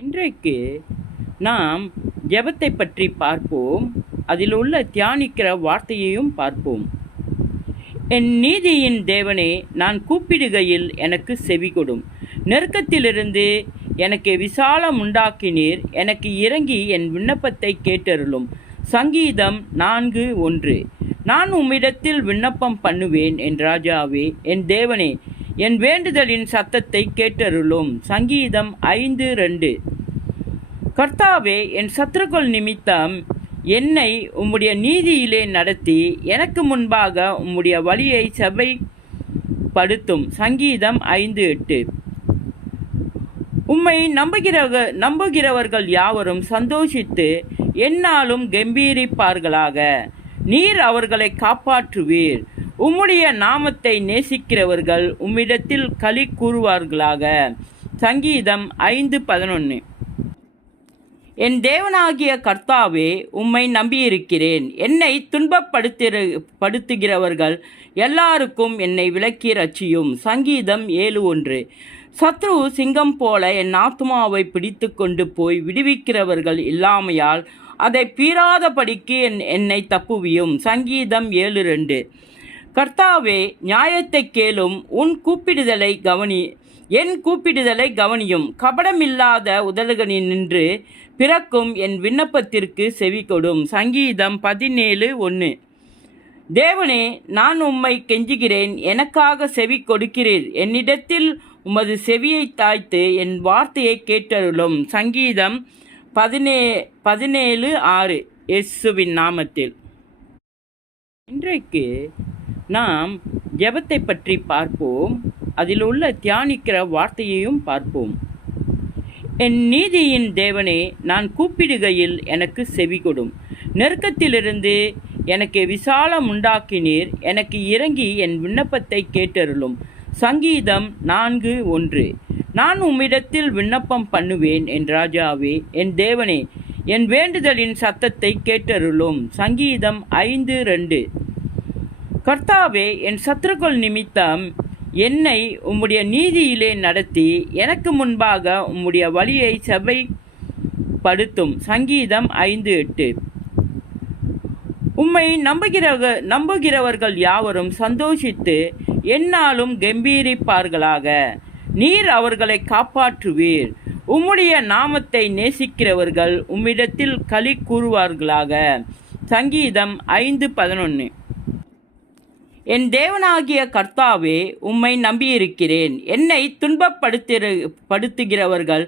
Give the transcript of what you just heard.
இன்றைக்கு நாம் ஜெபத்தை பற்றி பார்ப்போம். அதில் உள்ள தியானிக்கிற வார்த்தையையும் பார்ப்போம். என் நீதியின் தேவனே, நான் கூப்பிடுகையில் எனக்கு செவிகொடும். நெருக்கத்திலிருந்து எனக்கு விசாலம் உண்டாக்கினீர். எனக்கு இறங்கி என் விண்ணப்பத்தை கேட்டருளும். சங்கீதம் 4:1. நான் உம்மிடத்தில் விண்ணப்பம் பண்ணுவேன் என் ராஜாவே, என் தேவனே, என் வேண்டுதலின் சத்தத்தை கேட்டருளும். சங்கீதம் 5:2. கர்த்தாவே, என் சத்துருக்கள் நிமித்தம் என்னை உம்முடைய நீதியிலே நடத்தி எனக்கு முன்பாக உம்முடைய வழியை செவ்வைப்படுத்தும். சங்கீதம் 5:8. உம்மை நம்புகிறவர்கள் யாவரும் சந்தோஷித்து எந்நாளும் கம்பீரிப்பார்களாக. நீர் அவர்களை காப்பாற்றுவீர். உம்முடைய நாமத்தை நேசிக்கிறவர்கள் உம்மிடத்தில் களி கூறுவார்களாக. சங்கீதம் 5:11. என் தேவனாகிய கர்த்தாவே, உம்மை நம்பியிருக்கிறேன். என்னை துன்பப்படுத்துகிறவர்கள் எல்லாருக்கும் என்னை விலக்கி ரட்சியும். சங்கீதம் 7:1. சத்ரு சிங்கம் போல என் ஆத்துமாவை பிடித்து கொண்டு போய் விடுவிக்கிறவர்கள் இல்லாமையால் அதை பீறாதபடிக்கு என்னை தப்புவியும். சங்கீதம் 7:2. கர்த்தாவே, நியாயத்தை கேளும். என் கூப்பிடுதலை கவனியும். கபடமில்லாத உதடுகளினின்று பிறக்கும் என் விண்ணப்பத்திற்கு செவி கொடும். சங்கீதம் 17:1. தேவனே, நான் உம்மை கெஞ்சுகிறேன், எனக்காக செவி கொடுக்கிறீர். என்னிடத்தில் உமது செவியை தாய்த்து என் வார்த்தையை கேட்டருளும். சங்கீதம் 17:6. இயேசுவின் நாமத்தில். இன்றைக்கு நாம் ஜெபத்தை பற்றி பார்ப்போம். அதில் உள்ள தியானிக்கிற வார்த்தையையும் பார்ப்போம். என் நீதியின் தேவனே, நான் கூப்பிடுகையில் எனக்கு செவிகொடும். நெருக்கத்திலிருந்து எனக்கு விசாலம் உண்டாக்கினீர். எனக்கு இறங்கி என் விண்ணப்பத்தை கேட்டருளும். சங்கீதம் 4:1. நான் உம்மிடத்தில் விண்ணப்பம் பண்ணுவேன் என் ராஜாவே, என் தேவனே, என் வேண்டுதலின் சத்தத்தை கேட்டருளும். சங்கீதம் 5:2. கர்த்தாவே, என் சத்துருக்கள் நிமித்தம் என்னை உம்முடைய நீதியிலே நடத்தி எனக்கு முன்பாக உம்முடைய வழியை செவ்வைப்படுத்தும். சங்கீதம் 5:8. உம்மை நம்புகிறவர்கள் யாவரும் சந்தோஷித்து எந்நாளும் கம்பீரிப்பார்களாக. நீர் அவர்களை காப்பாற்றுவீர். உம்முடைய நாமத்தை நேசிக்கிறவர்கள் உம்மிடத்தில் களி கூறுவார்களாக. சங்கீதம் 5:11. என் தேவனாகிய கர்த்தாவே, உம்மை நம்பியிருக்கிறேன். என்னை துன்பப்படுத்துகிறவர்கள்